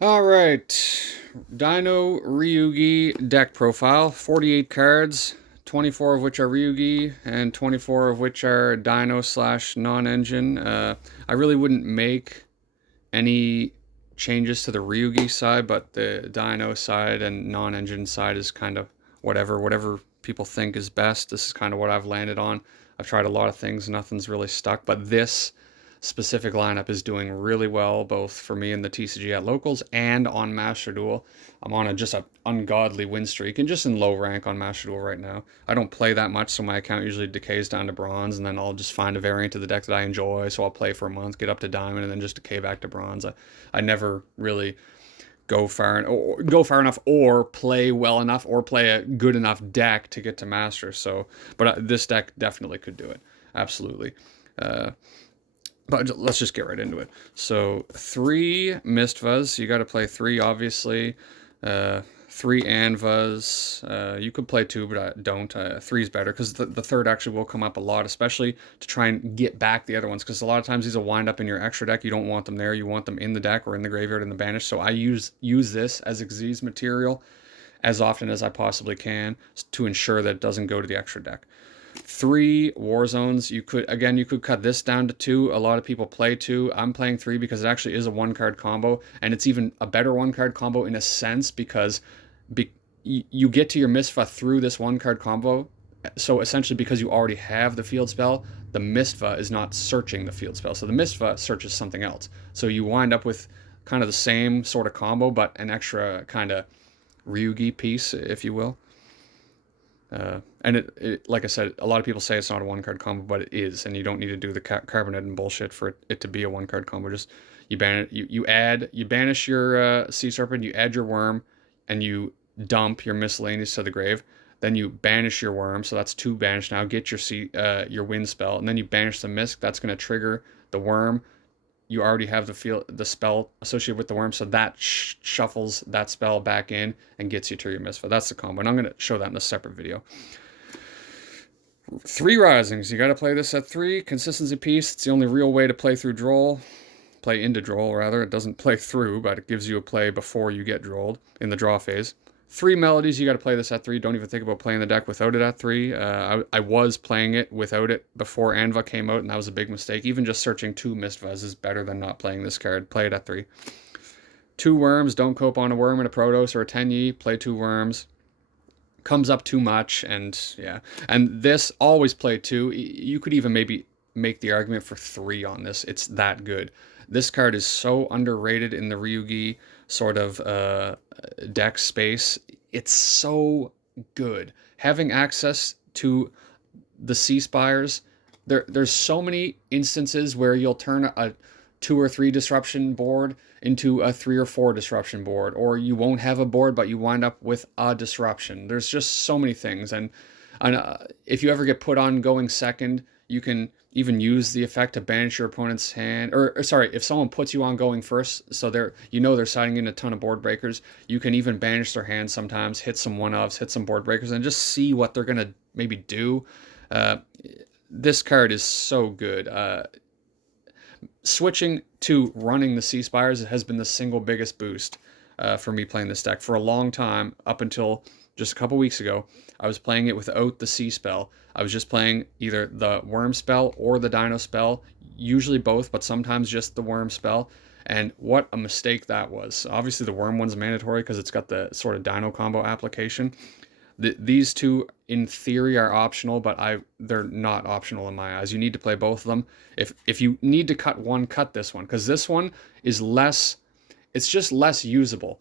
All right, Dino Ryu-ge deck profile, 48 cards, 24 of which are Ryu-ge and 24 of which are Dino slash non-engine. I really wouldn't make any changes to the Ryu-ge side, but the Dino side and non-engine side is kind of whatever people think is best. This is kind of what I've landed on. I've tried a lot of things, nothing's really stuck, but this specific lineup is doing really well, both for me in the TCG at locals and on Master Duel. I'm on just a ungodly win streak and just in low rank on Master Duel right now. I don't play that much, so my account usually decays down to bronze, and then I'll just find a variant of the deck that I enjoy. So I'll play for a month, get up to diamond, and then just decay back to bronze. I never really go far enough or play well enough or play a good enough deck to get to master. So, but this deck definitely could do it. Absolutely. Uh, but let's just get right into it. So three Mistvas. You got to play three, obviously. Three Anvas. You could play two, but I don't. Three's better because the third actually will come up a lot, especially to try and get back the other ones. Because a lot of times these will wind up in your extra deck. You don't want them there. You want them in the deck or in the graveyard in the banish. So I use this as Xyz material as often as I possibly can to ensure that it doesn't go to the extra deck. Three war zones. You could cut this down to two. A lot of people play two. I'm playing three because it actually is a one card combo, and it's even a better one card combo in a sense because you get to your Mistfa through this one card combo. So essentially, because you already have the field spell, the Mistfa is not searching the field spell. So the Mistfa searches something else. So you wind up with kind of the same sort of combo, but an extra kind of Ryugi piece, if you will. And like I said, a lot of people say it's not a one card combo, but it is, and you don't need to do the carbonate and bullshit for it to be a one card combo. Just you banish your sea serpent, you add your worm, and you dump your miscellaneous to the grave. Then you banish your worm, so that's two banished now. Get your wind spell, and then you banish the misc. That's going to trigger the worm. You already have the spell associated with the worm, so that shuffles that spell back in and gets you to your misfit. That's the combo, and I'm going to show that in a separate video. Three risings. You got to play this at three. Consistency piece. It's the only real way to play through droll. Play into droll, rather. It doesn't play through, but it gives you a play before you get drolled in the draw phase. Three melodies. You got to play this at three. Don't even think about playing the deck without it at three. I was playing it without it before Anva came out, and that was a big mistake. Even just searching two Mistvas is better than not playing this card. Play it at three. Two worms. Don't cope on a worm and a Protos or a Tenyi. Play two worms. Comes up too much, and yeah. And this always play two. You could even maybe make the argument for three on this. It's that good. This card is so underrated in the Ryu-ge sort of deck space. It's so good. Having access to the Sea Spires, there's so many instances where you'll turn a two or three disruption board into a three or four disruption board, or you won't have a board but you wind up with a disruption. There's just so many things, and if you ever get put on going second, you can even use the effect to banish your opponent's hand. Or sorry, if someone puts you on going first, so they're siding in a ton of board breakers, you can even banish their hand sometimes, hit some one-offs, hit some board breakers, and just see what they're gonna maybe do. Uh, this card is so good. Switching to running the Sea Spires has been the single biggest boost for me playing this deck for a long time, up until just a couple weeks ago. I was playing it without the Sea spell. I was just playing either the Worm spell or the Dino spell, usually both, but sometimes just the Worm spell. And what a mistake that was. Obviously, the Worm one's mandatory because it's got the sort of Dino combo application. These two, in theory, are optional, but they're not optional in my eyes. You need to play both of them. If you need to cut one, cut this one, because this one is less. It's just less usable.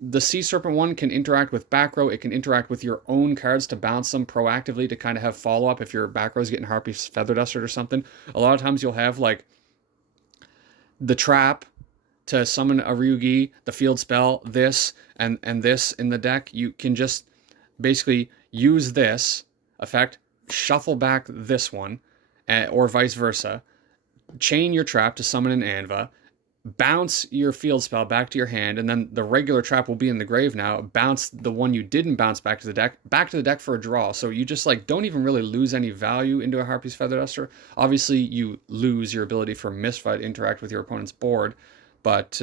The Sea Serpent one can interact with back row. It can interact with your own cards to bounce them proactively to kind of have follow up if your back row is getting Harpy's Feather Duster or something. A lot of times you'll have like the trap to summon a Ryu-ge, the field spell, this, and this in the deck. You can just basically use this effect, shuffle back this one, or vice versa, chain your trap to summon an Anva, bounce your field spell back to your hand, and then the regular trap will be in the grave now. Bounce the one you didn't bounce back to the deck for a draw. So you just like don't even really lose any value into a Harpy's Feather Duster. Obviously, you lose your ability for Misfight to interact with your opponent's board, but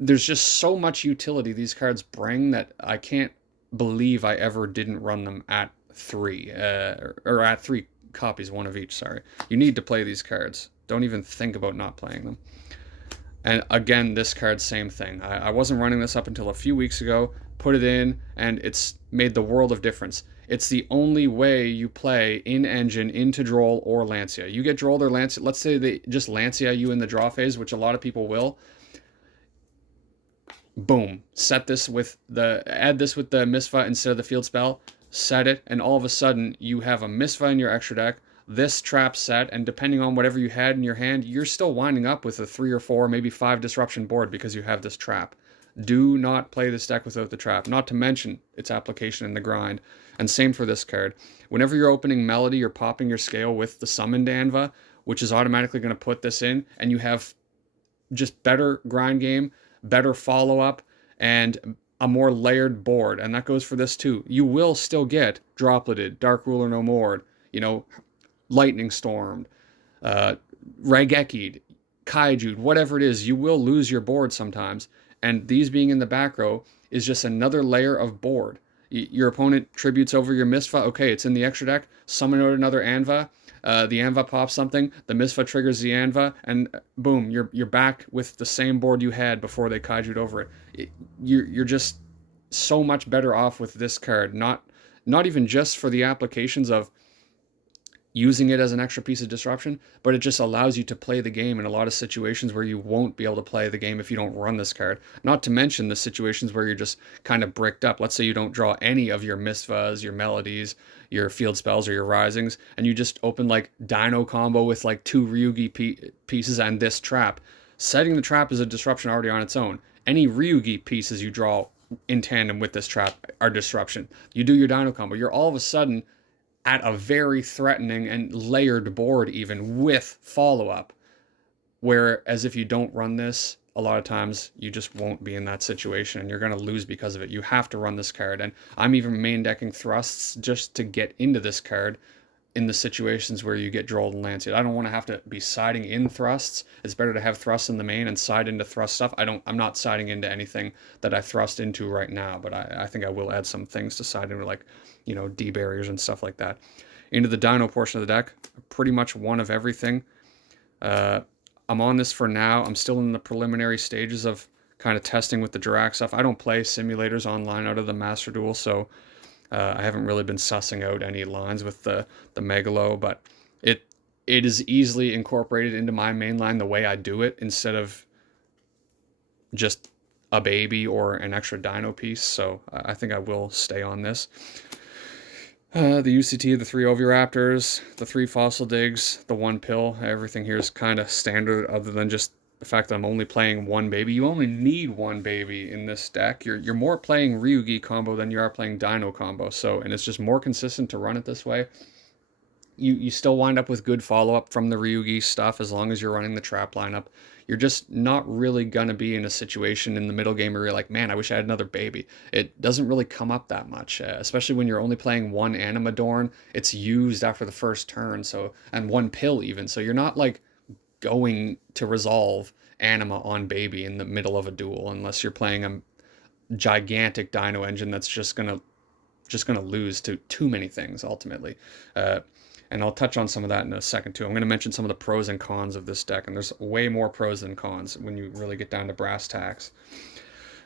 there's just so much utility these cards bring that I can't believe I ever didn't run them at three, or at three copies, one of each. Sorry, you need to play these cards. Don't even think about not playing them. And again, this card, same thing. I wasn't running this up until a few weeks ago. Put it in, and it's made the world of difference. It's the only way you play in Engine into Droll or Lancia. You get Droll or Lancia. Let's say they just Lancia you in the draw phase, which a lot of people will. Boom. Set this with add this with the Misfa instead of the field spell. Set it, and all of a sudden you have a Misfa in your extra deck, this trap set, and depending on whatever you had in your hand, you're still winding up with a 3 or 4, maybe 5 disruption board because you have this trap. Do not play this deck without the trap, not to mention its application in the grind. And same for this card. Whenever you're opening Melody, you're popping your scale with the Summoned Anva, which is automatically going to put this in, and you have just better grind game, better follow-up, and a more layered board. And that goes for this too. You will still get Dropleted, Dark Ruler No More, Lightning Stormed, Raigeki, Kaiju, whatever it is, you will lose your board sometimes. And these being in the back row is just another layer of board. Your opponent tributes over your Misfa. Okay, it's in the extra deck. Summon out another Anva. The Anva pops something. The Misfa triggers the Anva, and boom, you're back with the same board you had before they kaiju'd over it. You're just so much better off with this card. Not even just for the applications of using it as an extra piece of disruption, but it just allows you to play the game in a lot of situations where you won't be able to play the game if you don't run this card. Not to mention the situations where you're just kind of bricked up. Let's say you don't draw any of your Misfas, your Melodies, your field spells, or your Risings, and you just open like Dino combo with like 2 Ryu-ge pieces and this trap. Setting the trap is a disruption already on its own. Any Ryu-ge pieces you draw in tandem with this trap are disruption. You do your Dino combo, you're all of a sudden at a very threatening and layered board, even with follow-up. Whereas if you don't run this, a lot of times you just won't be in that situation and you're going to lose because of it. You have to run this card. And I'm even main decking thrusts just to get into this card in the situations where you get Drolled and Lancet. I don't want to have to be siding in thrusts. It's better to have thrusts in the main and side into thrust stuff. I'm not siding into anything that I thrust into right now, but I think I will add some things to side into, like, D barriers and stuff like that. Into the Dino portion of the deck, pretty much one of everything. I'm on this for now. I'm still in the preliminary stages of kind of testing with the Dirac stuff. I don't play simulators online out of the Master Duel, so I haven't really been sussing out any lines with the Megalo, but it is easily incorporated into my main line the way I do it, instead of just a baby or an extra dino piece, so I think I will stay on this. The UCT, the 3 Oviraptors, the 3 Fossil Digs, the 1 Pill, everything here is kind of standard other than just the fact that I'm only playing 1 baby. You only need 1 baby in this deck. You're more playing Ryu-ge combo than you are playing Dino combo, and it's just more consistent to run it this way. You still wind up with good follow-up from the Ryu-ge stuff as long as you're running the trap lineup. You're just not really going to be in a situation in the middle game where you're like, man, I wish I had another baby. It doesn't really come up that much, especially when you're only playing 1 Animadorn. It's used after the first turn, and 1 Pill even, so you're not like going to resolve Anima on baby in the middle of a duel unless you're playing a gigantic Dino engine that's just gonna lose to too many things ultimately. And I'll touch on some of that in a second too. I'm going to mention some of the pros and cons of this deck, and there's way more pros than cons when you really get down to brass tacks.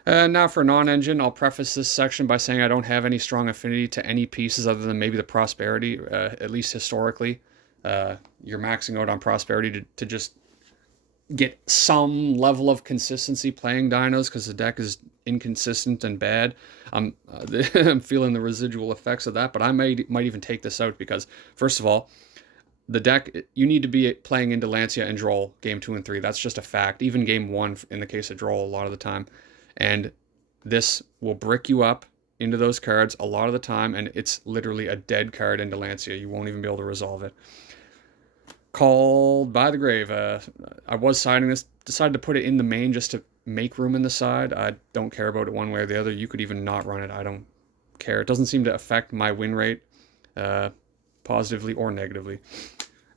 Now for non-engine, I'll preface this section by saying I don't have any strong affinity to any pieces other than maybe the Prosperity, at least historically. You're maxing out on Prosperity to just get some level of consistency playing dinos because the deck is inconsistent and bad. I'm feeling the residual effects of that, but I might even take this out because, first of all, the deck, you need to be playing into Lancia and Droll game 2 and 3. That's just a fact. Even game 1 in the case of Droll a lot of the time. And this will brick you up into those cards a lot of the time, and it's literally a dead card into Lancia. You won't even be able to resolve it. Called by the Grave. I was siding this, decided to put it in the main just to make room in the side. I don't care about it one way or the other. You could even not run it. I don't care. It doesn't seem to affect my win rate positively or negatively.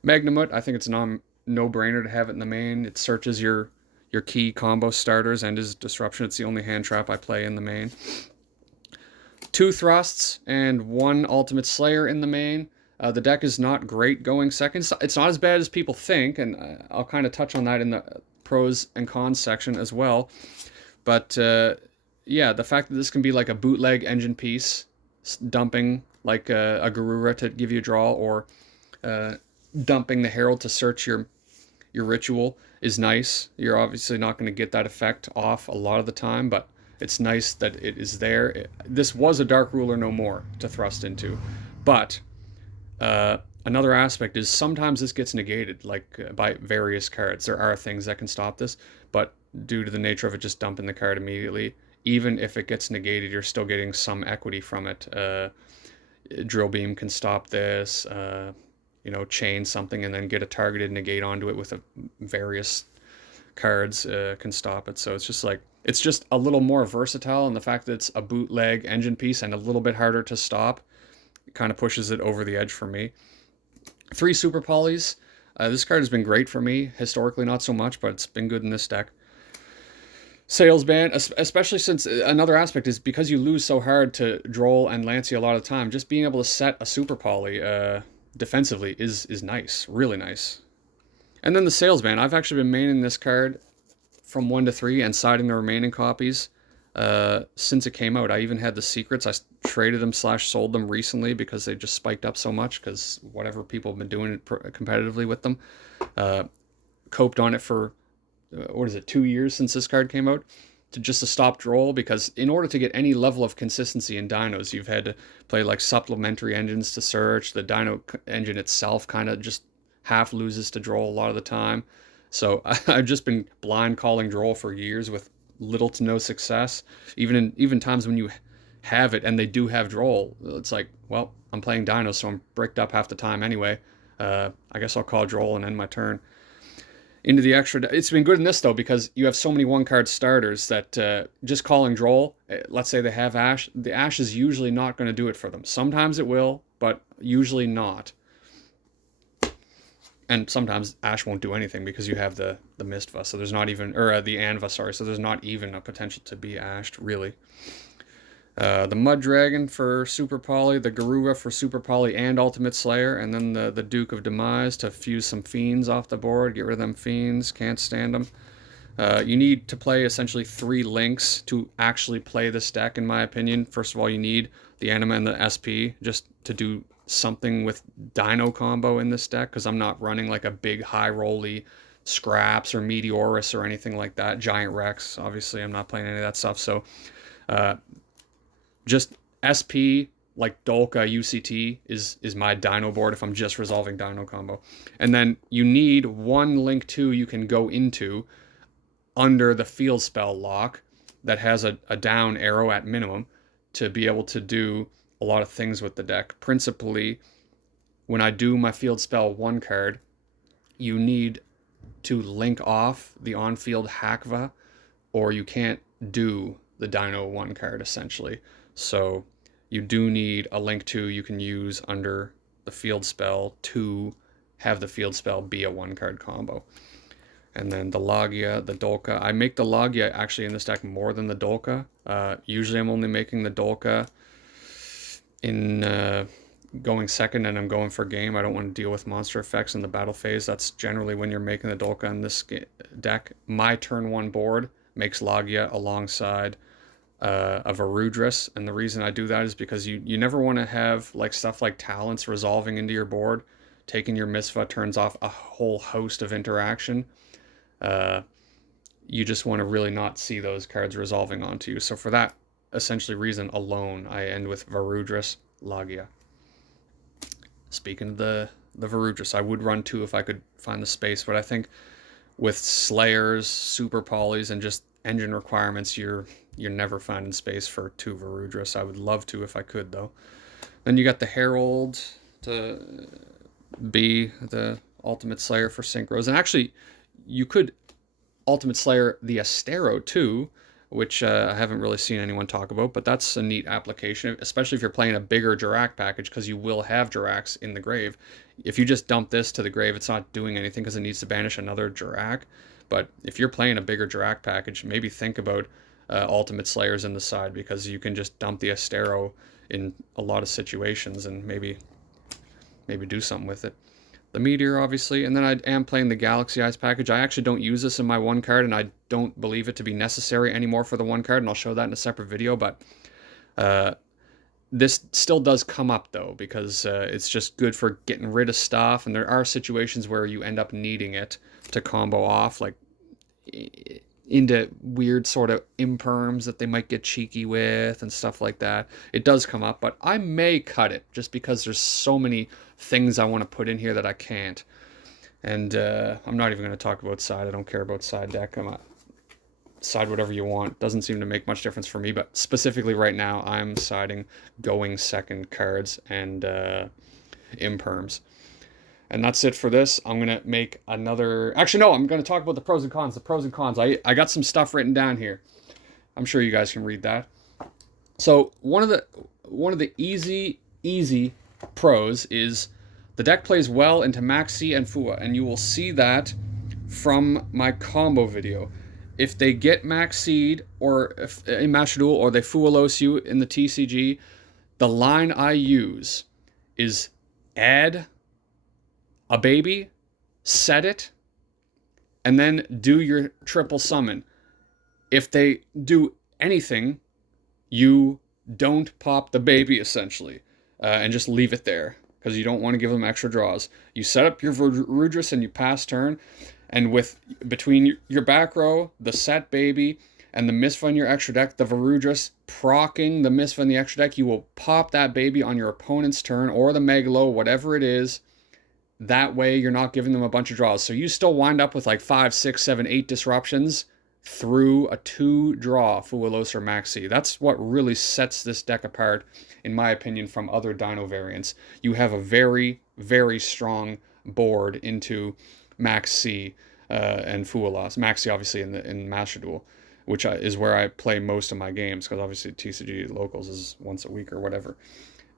Magnamut, I think it's a no-brainer to have it in the main. It searches your your key combo starters and his disruption. It's the only hand trap I play in the main. 2 thrusts and 1 ultimate slayer in the main. The deck is not great going second. It's not as bad as people think, and I'll kind of touch on that in the pros and cons section as well. But yeah, the fact that this can be like a bootleg engine piece, dumping like a Garura to give you a draw, or dumping the Herald to search your ritual is nice. You're obviously not going to get that effect off a lot of the time, but it's nice that it is there. This was a Dark Ruler no more to thrust into, but another aspect is sometimes this gets negated, like by various cards. There are things that can stop this, but due to the nature of it just dumping the card immediately, even if it gets negated, you're still getting some equity from it. Drill Beam can stop this. Chain something and then get a targeted negate onto it with various cards can stop it. So it's just a little more versatile, and the fact that it's a bootleg engine piece and a little bit harder to stop kind of pushes it over the edge for me. 3 super polys. This card has been great for me. Historically, not so much, but it's been good in this deck. Sales ban, especially since another aspect is because you lose so hard to Droll and Lancey a lot of the time, just being able to set a super poly defensively is nice, really nice. And then the sales ban. I've actually been maining this card from 1 to 3 and siding the remaining copies since it came out. I even had the secrets. I traded them / sold them recently because they just spiked up so much because whatever people have been doing competitively with them. Coped on it for 2 years since this card came out to stop Droll, because in order to get any level of consistency in dinos, you've had to play like supplementary engines to search. The dino engine itself kind of just half loses to Droll a lot of the time. So I've just been blind calling Droll for years with little to no success. Even times when you have it and they do have Droll, it's like, well, I'm playing dinos, so I'm bricked up half the time anyway. I guess I'll call Droll and end my turn. Into the extra. It's been good in this, though, because you have so many one-card starters that just calling Droll, let's say they have Ash, the Ash is usually not going to do it for them. Sometimes it will, but usually not. And sometimes Ash won't do anything because you have the Mistva, so there's not even, or the Anva, sorry, so there's not even a potential to be Ashed, really. The Mud Dragon for Super Poly, the Garura for Super Poly and Ultimate Slayer, and then the Duke of Demise to fuse some Fiends off the board, get rid of them Fiends, can't stand them. You need to play essentially 3 links to actually play this deck, in my opinion. First of all, you need the Anima and the SP just to do something with Dino combo in this deck, because I'm not running like a big high rolly Scraps or Meteorus or anything like that. Giant Rex, obviously I'm not playing any of that stuff, so just SP, like Dolka, UCT, is my Dino board if I'm just resolving Dino combo. And then you need 1 Link 2 you can go into under the field spell lock that has a down arrow at minimum to be able to do a lot of things with the deck. Principally, when I do my field spell 1 card, you need to link off the on-field Hakva, or you can't do the Dino 1 card, essentially. So you do need a Link 2 you can use under the field spell to have the field spell be a 1-card combo. And then the Logia, the Dolka. I make the Logia actually in this deck more than the Dolka. Usually I'm only making the Dolka in going second and I'm going for game. I don't want to deal with monster effects in the battle phase. That's generally when you're making the Dolka in this deck. My turn 1 board makes Logia alongside of a Rudris, and the reason I do that is because you never want to have like stuff like talents resolving into your board. Taking your Misva turns off a whole host of interaction. You just want to really not see those cards resolving onto you. So for that essentially reason alone, I end with Varudris Logia. Speaking of the Varudris, I would run 2 if I could find the space, but I think with Slayers, Super Polys, and just engine requirements, you're never finding space for 2 Varudris. I would love to if I could, though. Then you got the Herald to be the Ultimate Slayer for Synchros. And actually, you could Ultimate Slayer the Astero, too, which I haven't really seen anyone talk about, but that's a neat application, especially if you're playing a bigger Jirac package, because you will have Jiracs in the grave. If you just dump this to the grave, it's not doing anything because it needs to banish another Jirac. But if you're playing a bigger Dirac package, maybe think about Ultimate Slayers in the side, because you can just dump the Astero in a lot of situations and maybe do something with it. The Meteor, obviously, and then I am playing the Galaxy Eyes package. I actually don't use this in my one card, and I don't believe it to be necessary anymore for the one card, and I'll show that in a separate video, but this still does come up, though, because it's just good for getting rid of stuff, and there are situations where you end up needing it to combo off, like into weird sort of imperms that they might get cheeky with and stuff like that. It does come up, but I may cut it just because there's so many things I want to put in here that I can't. And I'm not even going to talk about side. I don't care about side deck. I'm side whatever you want. Doesn't seem to make much difference for me, but specifically right now, I'm siding going second cards and imperms. And that's it for this. I'm going to make another... Actually, no, I'm going to talk about the pros and cons. The pros and cons. I got some stuff written down here. I'm sure you guys can read that. So one of the easy pros is the deck plays well into Maxi and Fua, and you will see that from my combo video. If they get Maxi'd or if, in Master Duel, or they Fualos you in the TCG, the line I use is add a baby, set it, and then do your triple summon. If they do anything, you don't pop the baby, essentially, and just leave it there, because you don't want to give them extra draws. You set up your Rudris and you pass turn, and with between your back row, the set baby, and the Misva in your extra deck, the Varudris proccing the Misva in the extra deck, you will pop that baby on your opponent's turn, or the Megalo, whatever it is. That way, you're not giving them a bunch of draws. So you still wind up with like 5, 6, 7, 8 disruptions through a 2-draw Fualos or Maxi. That's what really sets this deck apart, in my opinion, from other Dino variants. You have a very, very strong board into Maxi and Fualos. Maxi, obviously, in Master Duel, which is where I play most of my games, because obviously TCG Locals is once a week or whatever.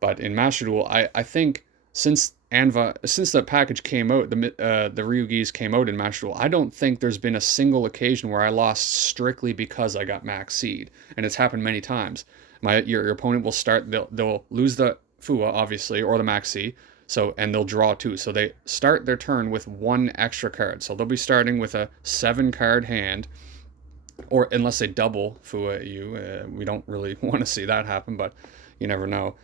But in Master Duel, I think since the package came out, the Ryu-ge's came out in Master Duel, I don't think there's been a single occasion where I lost strictly because I got Maxi'd, and it's happened many times. Your opponent will start, they'll lose the Fua, obviously, or the Maxi, and they'll draw 2. So they start their turn with 1 extra card. So they'll be starting with a 7-card hand, or unless they double Fua at you. We don't really want to see that happen, but you never know.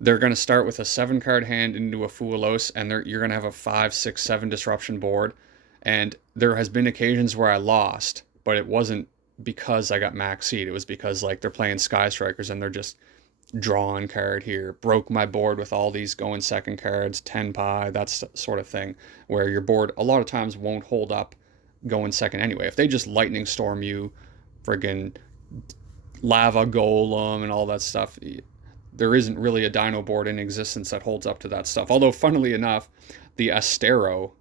They're going to start with a 7-card hand into a Fualos, and you're going to have a 5, 6, 7 disruption board. And there has been occasions where I lost, but it wasn't because I got Maxi'd. It was because, like, they're playing Sky Strikers and they're just drawing card here, broke my board with all these going second cards, 10 pie, that sort of thing, where your board a lot of times won't hold up going second anyway. If they just lightning storm you, friggin' lava golem and all that stuff, there isn't really a Dino board in existence that holds up to that stuff. Although, funnily enough, the Astero,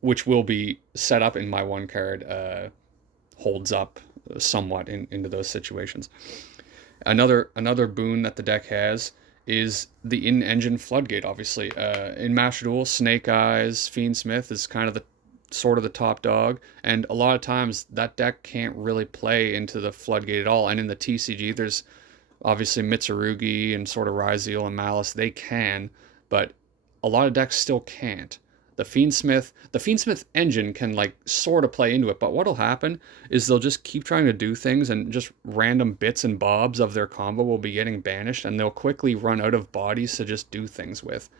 which will be set up in my one card, holds up somewhat into those situations. Another boon that the deck has is the in-engine floodgate, obviously. In Master Duel, Snake Eyes, Fiendsmith is kind of the top dog, and a lot of times that deck can't really play into the floodgate at all. And in the TCG, there's obviously Mitsurugi and sort of Ryzeal and Malice, they can, but a lot of decks still can't. The Fiendsmith engine can like sort of play into it, but what'll happen is they'll just keep trying to do things, and just random bits and bobs of their combo will be getting banished, and they'll quickly run out of bodies to just do things with.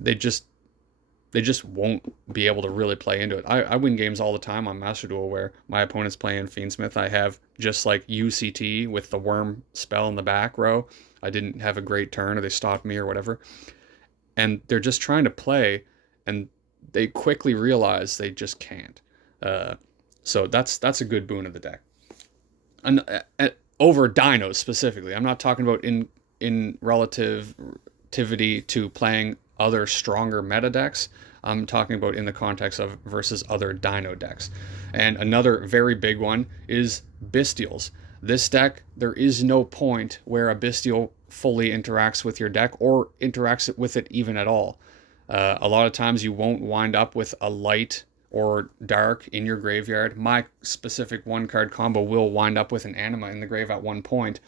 They just won't be able to really play into it. I win games all the time on Master Duel where my opponent's playing Fiendsmith. I have just like UCT with the worm spell in the back row. I didn't have a great turn, or they stopped me or whatever. And they're just trying to play, and they quickly realize they just can't. So that's a good boon of the deck. And over dinos specifically, I'm not talking about in relativity to playing other stronger meta decks. I'm talking about in the context of versus other dino decks. And another very big one is Bestials. This deck, there is no point where a Bestial fully interacts with your deck or interacts with it even at all. A lot of times you won't wind up with a light or dark in your graveyard. My specific one card combo will wind up with an anima in the grave at one point,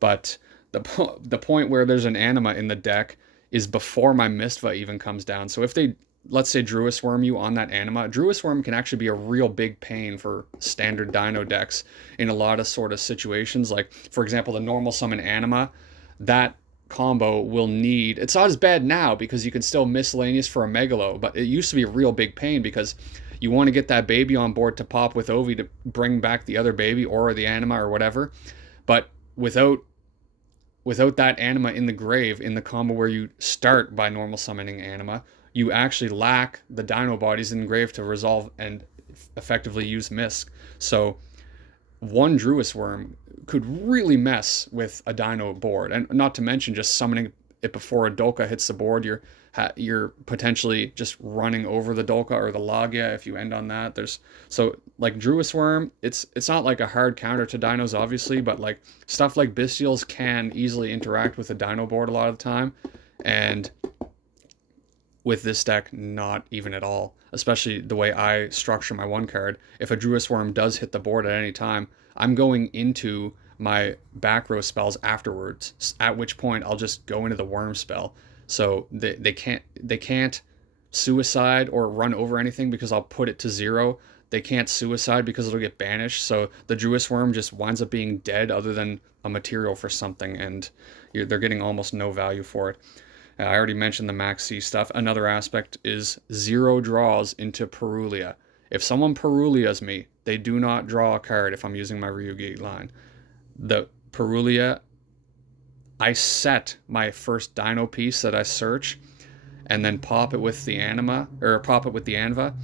but the point where there's an anima in the deck is before my Mistva even comes down. So if they, let's say, Druid Worm you on that anima, Druid Worm can actually be a real big pain for standard dino decks in a lot of sort of situations. Like, for example, the normal summon anima, that combo will need, it's not as bad now because you can still miscellaneous for a Megalo, but it used to be a real big pain because you want to get that baby on board to pop with Ovi to bring back the other baby or the anima or whatever. But without that anima in the grave, in the combo where you start by normal summoning anima, you actually lack the dino bodies in the grave to resolve and effectively use Misk. So one Druid Worm could really mess with a dino board, and not to mention just summoning it before a Dolka hits the board. You're potentially just running over the Dolka or the Logia if you end on that. There's so like Druid Worm, it's not like a hard counter to dinos obviously, but like stuff like Bestials can easily interact with a dino board a lot of the time, and with this deck, not even at all. Especially the way I structure my one card. If a Druid Worm does hit the board at any time, I'm going into my back row spells afterwards. At which point I'll just go into the worm spell. So they can't suicide or run over anything because I'll put it to 0. They can't suicide because it'll get banished. So the Druid Worm just winds up being dead other than a material for something, and they're getting almost no value for it. I already mentioned the Max C stuff. Another aspect is 0 draws into Perulia. If someone Perulias me, they do not draw a card if I'm using my Ryu-ge line. The Perulia, I set my first dino piece that I search and then pop it with the anima, or pop it with the anva,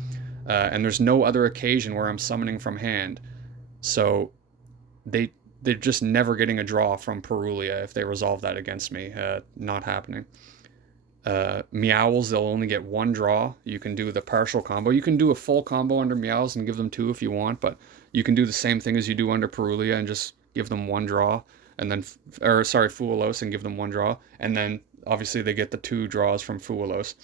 and there's no other occasion where I'm summoning from hand. So they're just never getting a draw from Perulia if they resolve that against me. Not happening. Meowls, they'll only get 1 draw. You can do the partial combo. You can do a full combo under Meowls and give them 2 if you want, but you can do the same thing as you do under Perulia and just give them 1 draw, and then, Fualos, and give them 1 draw, and then obviously they get the 2 draws from Fualos.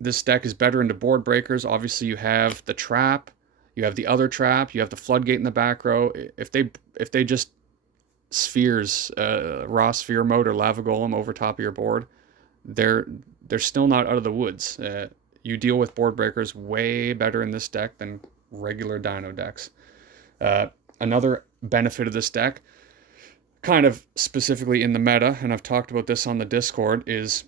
This deck is better into board breakers. Obviously you have the trap, you have the other trap, you have the floodgate in the back row. If they just spheres, raw sphere mode or lava golem over top of your board, they're still not out of the woods. You deal with board breakers way better in this deck than regular dino decks. Another benefit of this deck, kind of specifically in the meta, and I've talked about this on the Discord, is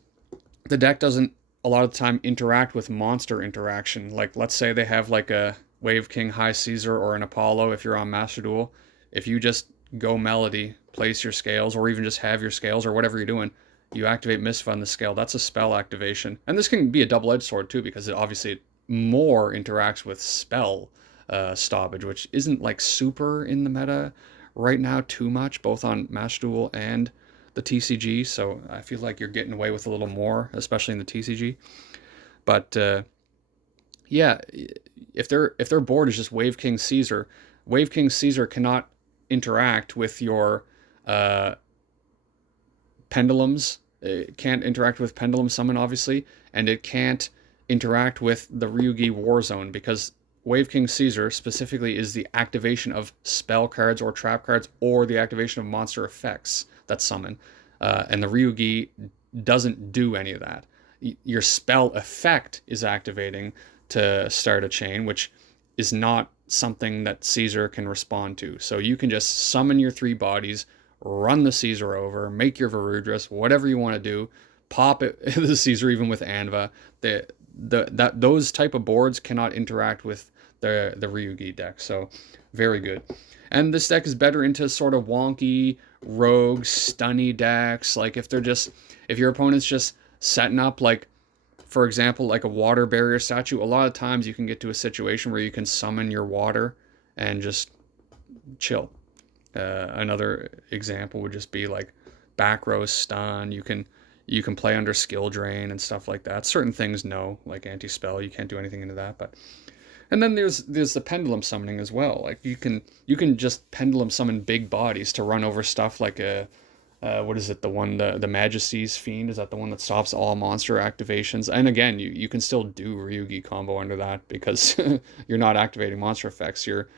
the deck doesn't a lot of the time interact with monster interaction. Like, let's say they have like a Wave King, High Caesar, or an Apollo if you're on Master Duel. If you just go Melody, place your scales, or even just have your scales, or whatever you're doing, you activate Mistva on the scale. That's a spell activation. And this can be a double-edged sword too, because it obviously more interacts with spell stoppage, which isn't like super in the meta right now too much, both on Master Duel and the TCG. So I feel like you're getting away with a little more, especially in the TCG. But yeah, if their board is just Wave King Caesar cannot interact with your pendulums. It can't interact with Pendulum Summon, obviously, and it can't interact with the Ryu-ge Warzone, because Wave King Caesar specifically is the activation of spell cards or trap cards, or the activation of monster effects that summon. And the Ryu-ge doesn't do any of that. Your spell effect is activating to start a chain, which is not something that Caesar can respond to. So you can just summon your 3 bodies, run the Caesar over, make your Varudras, whatever you want to do, pop it the Caesar even with Anva. Those type of boards cannot interact with the Ryu-ge deck. So very good. And this deck is better into sort of wonky rogue stunny decks. Like if your opponent's just setting up, like, for example, like a water barrier statue, a lot of times you can get to a situation where you can summon your water and just chill. Another example would just be like back row stun. You can play under skill drain and stuff like that. Certain things, no, like anti-spell, you can't do anything into that. But and then there's the pendulum summoning as well. Like you can just pendulum summon big bodies to run over stuff like a what is it? The one, the Majesty's Fiend, is that the one that stops all monster activations? And again, you can still do Ryu-ge combo under that because you're not activating monster effects. Your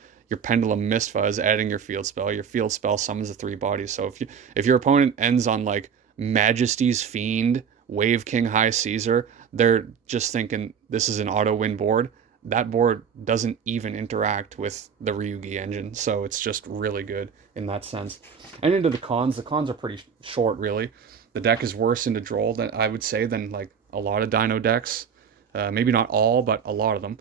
Pendulum Mistfa is adding your field spell. Your field spell summons the 3 bodies. So if your opponent ends on like Majesty's Fiend, Wave King, High Caesar, they're just thinking this is an auto win board. That board doesn't even interact with the Ryu-ge engine, so it's just really good in that sense. And into the cons are pretty short, really. The deck is worse into Droll than I would say than like a lot of Dino decks. Maybe not all, but a lot of them.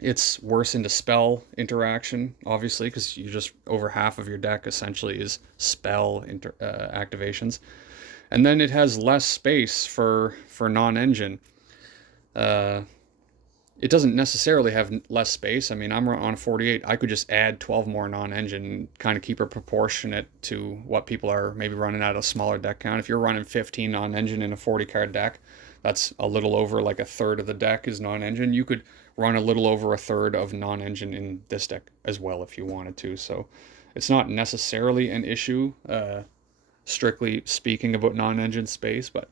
It's worse into spell interaction, obviously, because you just over half of your deck essentially is spell activations, and then it has less space for non-engine. Uh, it doesn't necessarily have less space. I mean, I'm on 48. I could just add 12 more non-engine, kind of keep it proportionate to what people are maybe running at a smaller deck count. If you're running 15 non-engine in a 40-card deck, that's a little over like a third of the deck is non-engine. You could run a little over a third of non-engine in this deck as well if you wanted to. So it's not necessarily an issue, strictly speaking, about non-engine space, but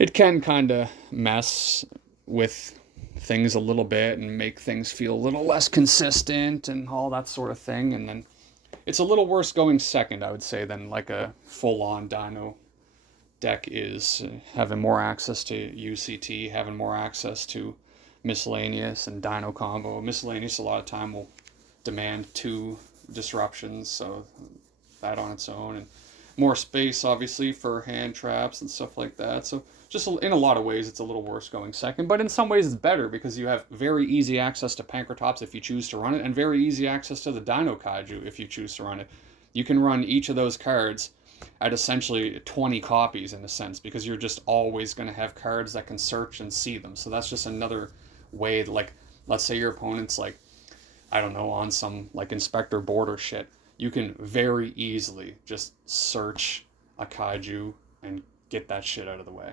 it can kind of mess with things a little bit and make things feel a little less consistent and all that sort of thing. And then it's a little worse going second, I would say, than like a full-on Dino deck is. Having more access to UCT, having more access to miscellaneous and Dino combo. Miscellaneous a lot of time will demand 2 disruptions, so that on its own, and more space obviously for hand traps and stuff like that. So just in a lot of ways it's a little worse going second, but in some ways it's better because you have very easy access to Pankratops if you choose to run it, and very easy access to the Dino Kaiju if you choose to run it. You can run each of those cards at essentially 20 copies in a sense, because you're just always going to have cards that can search and see them. So that's just another way, like, let's say your opponent's like, I don't know, on some like Inspector board or shit, you can very easily just search a kaiju and get that shit out of the way.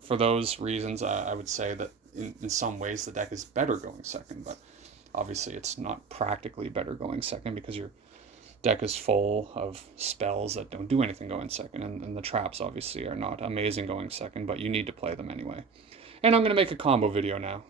For those reasons, I would say that in some ways the deck is better going second, but obviously it's not practically better going second because your deck is full of spells that don't do anything going second, and the traps obviously are not amazing going second, but you need to play them anyway. And I'm going to make a combo video now.